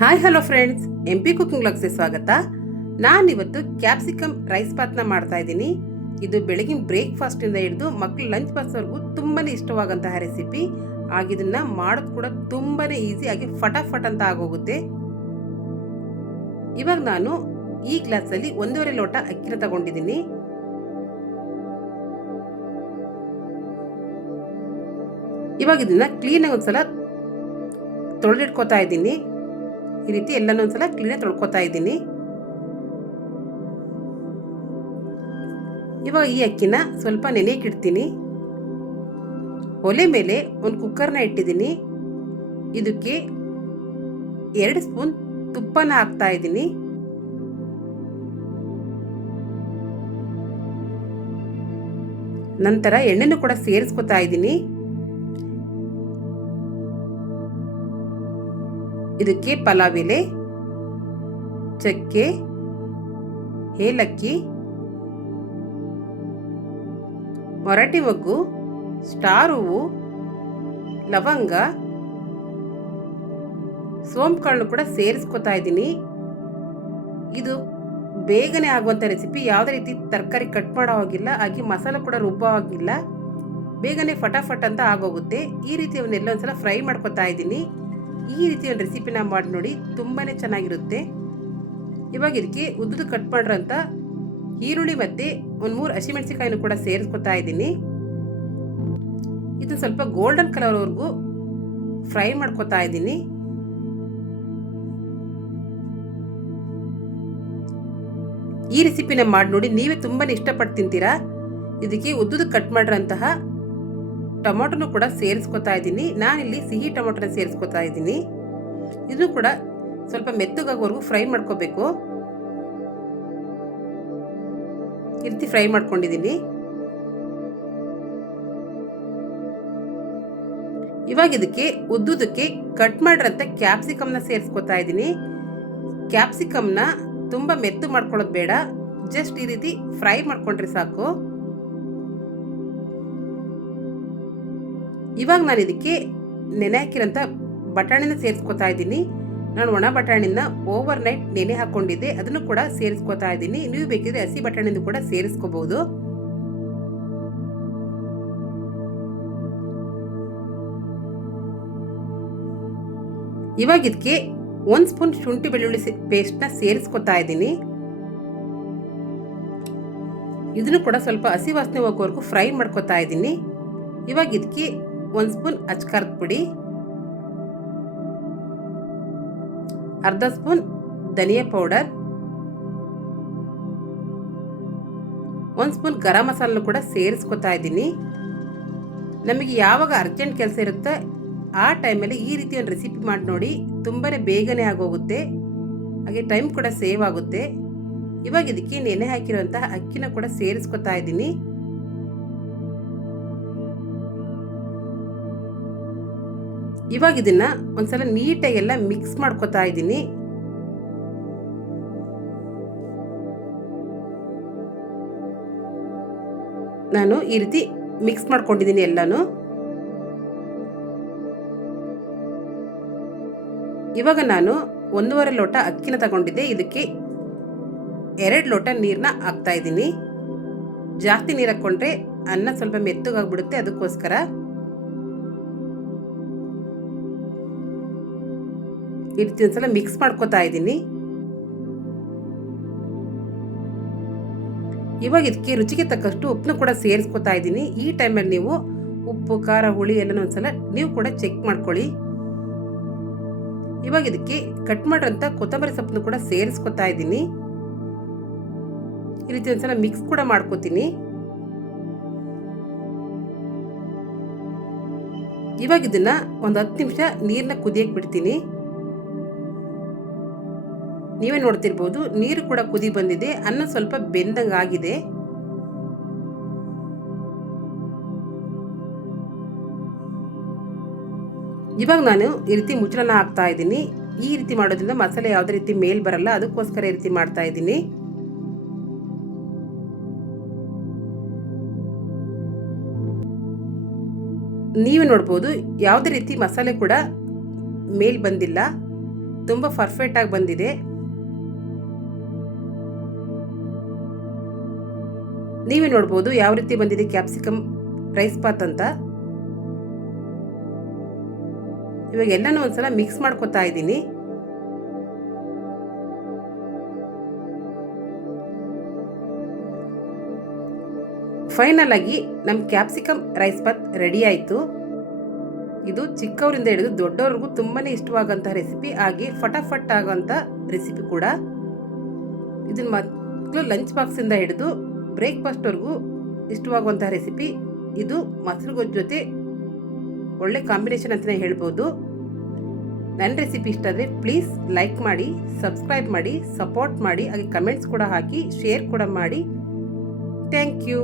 Hi hello friends, MP cooking ವ್ಲಾಗ್ಸ್ಗೆ ಸ್ವಾಗತ. ನಾನಿವತ್ತು ಕ್ಯಾಪ್ಸಿಕಮ್ ರೈಸ್ ಬಾತ್ನ ಮಾಡ್ತಾ ಇದ್ದೀನಿ. ಇದು ಬೆಳಗಿನ ಬ್ರೇಕ್ಫಾಸ್ಟಿಂದ ಹಿಡಿದು ಮಕ್ಕಳು ಲಂಚ್ ಬಾಕ್ಸ್ವರೆಗೂ ತುಂಬಾ ಇಷ್ಟವಾಗಂತಹ ರೆಸಿಪಿ. ಆಗಿದನ್ನ ಮಾಡೋದು ಕೂಡ ತುಂಬಾ ಈಸಿ ಆಗಿ ಫಟಾಫಟ್ ಅಂತ ಆಗೋಗುತ್ತೆ. ಇವಾಗ ನಾನು ಈ ಗ್ಲಾಸಲ್ಲಿ 1.5 ಲೋಟ ಅಕ್ಕಿನ ತಗೊಂಡಿದ್ದೀನಿ. ಇವಾಗ ಇದನ್ನ ಕ್ಲೀನಾಗಿ ಒಂದ್ಸಲ ತೊಳೆದಿಟ್ಕೋತಾ ಇದ್ದೀನಿ. ಈ ರೀತಿ ಎಲ್ಲನೂ ಒಂದ್ಸಲ ಕ್ಲೀನಾಗಿ ತೊಳ್ಕೊತಾ ಇದ್ದೀನಿ. ಇವಾಗ ಈ ಅಕ್ಕಿನ ಸ್ವಲ್ಪ ನೆನೆಯಕ್ಕೆ ಇಡ್ತೀನಿ. ಒಲೆ ಮೇಲೆ ಒಂದು ಕುಕ್ಕರ್ನ ಇಟ್ಟಿದ್ದೀನಿ. ಇದಕ್ಕೆ 2 ಸ್ಪೂನ್ ತುಪ್ಪನ ಹಾಕ್ತಾ ಇದ್ದೀನಿ. ನಂತರ ಎಣ್ಣೆನೂ ಕೂಡ ಸೇರಿಸ್ಕೊತಾ ಇದ್ದೀನಿ. ಇದಕ್ಕೆ ಪಲಾವ್ ಎಲೆ, ಚಕ್ಕೆ, ಏಲಕ್ಕಿ, ಮರಾಠಿ ಮೊಗ್ಗು, ಸ್ಟಾರ್ ಹೂವು, ಲವಂಗ, ಸೋಂಪು ಕಾಳನ್ನು ಕೂಡ ಸೇರಿಸ್ಕೊತಾ ಇದ್ದೀನಿ. ಇದು ಬೇಗನೆ ಆಗುವಂಥ ರೆಸಿಪಿ. ಯಾವುದೇ ರೀತಿ ತರಕಾರಿ ಕಟ್ ಮಾಡೋ ಹಾಗಿಲ್ಲ, ಹಾಗೆ ಮಸಾಲೆ ಕೂಡ ರುಬ್ಬೋ ಹಾಗಿಲ್ಲ. ಬೇಗನೆ ಫಟಾಫಟ್ ಅಂತ ಆಗೋಗುತ್ತೆ. ಈ ರೀತಿ ಅವನ್ನೆಲ್ಲ ಒಂದ್ಸಲ ಫ್ರೈ ಮಾಡ್ಕೊತಾ ಇದ್ದೀನಿ. ಈ ರೀತಿ ಒಂದು ರೆಸಿಪಿನ ಮಾಡಿ ನೋಡಿ, ತುಂಬಾ ಚೆನ್ನಾಗಿರುತ್ತೆ. ಇವಾಗ ಇದಕ್ಕೆ ಉದ್ದುದು ಕಟ್ ಮಾಡಿರೋಂಥ ಈರುಳ್ಳಿ ಮತ್ತು 3 ಹಸಿಮೆಣಸಿಕಾಯಿನೂ ಕೂಡ ಸೇರಿಸ್ಕೊತಾ ಇದ್ದೀನಿ. ಇದು ಸ್ವಲ್ಪ ಗೋಲ್ಡನ್ ಕಲರ್ವರೆಗೂ ಫ್ರೈ ಮಾಡ್ಕೊತಾ ಇದ್ದೀನಿ. ಈ ರೆಸಿಪಿನ ಮಾಡಿ ನೋಡಿ, ನೀವೇ ತುಂಬಾ ಇಷ್ಟಪಟ್ಟು ತಿಂತೀರಾ. ಇದಕ್ಕೆ ಉದ್ದುದು ಕಟ್ ಮಾಡಿರೋಂತಹ ಟೊಮೊಟೊನು ಕೂಡ ಸೇರಿಸ್ಕೊತಾ ಇದ್ದೀನಿ. ನಾನಿಲ್ಲಿ ಸಿಹಿ ಟೊಮೊಟೊನ ಸೇರಿಸ್ಕೊತಾ ಇದ್ದೀನಿ. ಇದನ್ನು ಕೂಡ ಸ್ವಲ್ಪ ಮೆತ್ತಗಾಗೋವರೆಗೂ ಫ್ರೈ ಮಾಡ್ಕೋಬೇಕು. ಈ ರೀತಿ ಫ್ರೈ ಮಾಡ್ಕೊಂಡಿದ್ದೀನಿ. ಇವಾಗ ಇದಕ್ಕೆ ಉದ್ದುದಕ್ಕೆ ಕಟ್ ಮಾಡಿರೋಂಥ ಕ್ಯಾಪ್ಸಿಕಮ್ನ ಸೇರಿಸ್ಕೊತಾ ಇದ್ದೀನಿ. ಕ್ಯಾಪ್ಸಿಕಮ್ನ ತುಂಬ ಮೆತ್ತು ಮಾಡ್ಕೊಳ್ಳೋದು ಬೇಡ, ಜಸ್ಟ್ ಈ ರೀತಿ ಫ್ರೈ ಮಾಡ್ಕೊಂಡ್ರೆ ಸಾಕು. ಇವಾಗ ನಾನು ಇದಕ್ಕೆ ನೆನೆ ಹಾಕಿರೋಂಥ ಬಟಾಣಿನ ಸೇರಿಸ್ಕೊತಾ ಇದ್ದೀನಿ. ನಾನು ಒಣ ಬಟಾಣಿನ ಓವರ್ ನೈಟ್ ನೆನೆ ಹಾಕೊಂಡಿದ್ದೆ, ಅದನ್ನು ಕೂಡ ಸೇರಿಸ್ಕೊತಾ ಇದ್ದೀನಿ. ನೀವು ಬೇಕಿದ್ರೆ ಹಸಿ ಬಟಾಣಿನ ಕೂಡ ಸೇರಿಸ್ಕೋಬಹುದು. ಇವಾಗ ಇದಕ್ಕೆ 1 ಸ್ಪೂನ್ ಶುಂಠಿ ಬೆಳ್ಳುಳ್ಳಿ ಪೇಸ್ಟ್ನ ಸೇರಿಸ್ಕೊತಾ ಇದ್ದೀನಿ. ಇದನ್ನು ಕೂಡ ಸ್ವಲ್ಪ ಹಸಿ ವಾಸನೆ ಹೋಗೋವರೆಗೂ ಫ್ರೈ ಮಾಡ್ಕೊತಾ ಇದ್ದೀನಿ. ಇವಾಗ ಇದಕ್ಕೆ 1 ಸ್ಪೂನ್ ಅಚ್ಕಾರದ ಪುಡಿ, ಅರ್ಧ ಸ್ಪೂನ್ ಧನಿಯಾ ಪೌಡರ್, 1 ಸ್ಪೂನ್ ಗರಂ ಮಸಾಲನ್ನು ಕೂಡ ಸೇರಿಸ್ಕೊತಾ ಇದ್ದೀನಿ. ನಮಗೆ ಯಾವಾಗ ಅರ್ಜೆಂಟ್ ಕೆಲಸ ಇರುತ್ತೆ ಆ ಟೈಮಲ್ಲಿ ಈ ರೀತಿ ಒಂದು ರೆಸಿಪಿ ಮಾಡಿ ನೋಡಿ, ತುಂಬಾ ಬೇಗನೆ ಆಗೋಗುತ್ತೆ, ಹಾಗೆ ಟೈಮ್ ಕೂಡ ಸೇವ್ ಆಗುತ್ತೆ. ಇವಾಗ ಇದಕ್ಕೆ ನೆನೆ ಹಾಕಿರುವಂತಹ ಅಕ್ಕಿನ ಕೂಡ ಸೇರಿಸ್ಕೊತಾ ಇದ್ದೀನಿ. ಇವಾಗ ಇದನ್ನ ಒಂದ್ಸಲ ನೀಟಾಗಿ ಎಲ್ಲ ಮಿಕ್ಸ್ ಮಾಡ್ಕೊತಾ ಇದ್ದೀನಿ. ನಾನು ಈ ರೀತಿ ಮಿಕ್ಸ್ ಮಾಡ್ಕೊಂಡಿದ್ದೀನಿ ಎಲ್ಲಾನು. ಇವಾಗ ನಾನು 1.5 ಲೋಟ ಅಕ್ಕಿನ ತಗೊಂಡಿದ್ದೆ. ಇದಕ್ಕೆ 2 ಲೋಟ ನೀರನ್ನ ಹಾಕ್ತಾ ಇದ್ದೀನಿ. ಜಾಸ್ತಿ ನೀರು ಹಾಕ್ಕೊಂಡ್ರೆ ಅನ್ನ ಸ್ವಲ್ಪ ಮೆತ್ತಗಾಗ್ಬಿಡುತ್ತೆ, ಅದಕ್ಕೋಸ್ಕರ. ಈ ರೀತಿ ಒಂದ್ಸಲ ಮಿಕ್ಸ್ ಮಾಡ್ಕೊತಾ ಇದ್ದೀನಿ. ಇವಾಗ ಇದಕ್ಕೆ ರುಚಿಗೆ ತಕ್ಕಷ್ಟು ಉಪ್ಪನ್ನು ಕೂಡ ಸೇರಿಸ್ಕೊತಾ ಇದ್ದೀನಿ. ಈ ಟೈಮಲ್ಲಿ ನೀವು ಉಪ್ಪು, ಖಾರ, ಹುಳಿ ಎಲ್ಲನೂ ಒಂದ್ಸಲ ನೀವು ಕೂಡ ಚೆಕ್ ಮಾಡ್ಕೊಳ್ಳಿ. ಇವಾಗ ಇದಕ್ಕೆ ಕಟ್ ಮಾಡಿರೋಂಥ ಕೊತ್ತಂಬರಿ ಸೊಪ್ಪನ್ನು ಕೂಡ ಸೇರಿಸ್ಕೊತಾ ಇದ್ದೀನಿ. ಈ ರೀತಿ ಒಂದ್ಸಲ ಮಿಕ್ಸ್ ಕೂಡ ಮಾಡ್ಕೋತೀನಿ. ಇವಾಗ ಇದನ್ನ ಒಂದು 10 ನಿಮಿಷ ನೀರನ್ನ ಕುದಿಯಕ್ಕೆ ಬಿಡ್ತೀನಿ. ನೀವೇ ನೋಡ್ತಿರ್ಬೋದು, ನೀರು ಕೂಡ ಕುದಿ ಬಂದಿದೆ, ಅನ್ನ ಸ್ವಲ್ಪ ಬೆಂದಂಗೆ ಆಗಿದೆ. ಇವಾಗ ನಾನು ಈ ರೀತಿ ಮುಚ್ಚಳನ ಹಾಕ್ತಾ ಇದ್ದೀನಿ. ಈ ರೀತಿ ಮಾಡೋದ್ರಿಂದ ಮಸಾಲೆ ಯಾವುದೇ ರೀತಿ ಮೇಲ್ ಬರಲ್ಲ, ಅದಕ್ಕೋಸ್ಕರ ಈ ರೀತಿ ಮಾಡ್ತಾ ಇದ್ದೀನಿ. ನೀವು ನೋಡ್ಬೋದು ಯಾವುದೇ ರೀತಿ ಮಸಾಲೆ ಕೂಡ ಮೇಲ್ ಬಂದಿಲ್ಲ. ತುಂಬ ಪರ್ಫೆಕ್ಟಾಗಿ ಬಂದಿದೆ. ನೀವೇ ನೋಡ್ಬೋದು ಯಾವ ರೀತಿ ಬಂದಿದೆ ಕ್ಯಾಪ್ಸಿಕಮ್ ರೈಸ್ ಬಾತ್ ಅಂತ. ಇವಾಗ ಎಲ್ಲನೂ ಒಂದ್ಸಲ ಮಿಕ್ಸ್ ಮಾಡ್ಕೊತಾ ಇದ್ದೀನಿ. ಫೈನಲ್ ಆಗಿ ನಮ್ಮ ಕ್ಯಾಪ್ಸಿಕಮ್ ರೈಸ್ ಬಾತ್ ರೆಡಿ ಆಯಿತು. ಇದು ಚಿಕ್ಕವರಿಂದ ಹಿಡಿದು ದೊಡ್ಡವ್ರಿಗೂ ತುಂಬಾ ಇಷ್ಟವಾಗಂಥ ರೆಸಿಪಿ, ಹಾಗೆ ಫಟಾಫಟ್ ಆಗೋಂಥ ರೆಸಿಪಿ ಕೂಡ. ಇದನ್ನ ಮಕ್ಕಳು ಲಂಚ್ ಬಾಕ್ಸಿಂದ ಹಿಡಿದು ಬ್ರೇಕ್ಫಾಸ್ಟ್ವರೆಗೂ ಇಷ್ಟವಾಗುವಂಥ ರೆಸಿಪಿ. ಇದು ಮೊಸರು ಗೊಜ್ಜು ಜೊತೆ ಒಳ್ಳೆ ಕಾಂಬಿನೇಷನ್ ಅಂತಲೇ ಹೇಳ್ಬೋದು. ನನ್ನ ರೆಸಿಪಿ ಇಷ್ಟ ಆದರೆ ಪ್ಲೀಸ್ ಲೈಕ್ ಮಾಡಿ, ಸಬ್ಸ್ಕ್ರೈಬ್ ಮಾಡಿ, ಸಪೋರ್ಟ್ ಮಾಡಿ, ಹಾಗೆ ಕಮೆಂಟ್ಸ್ ಕೂಡ ಹಾಕಿ, ಶೇರ್ ಕೂಡ ಮಾಡಿ. Thank you.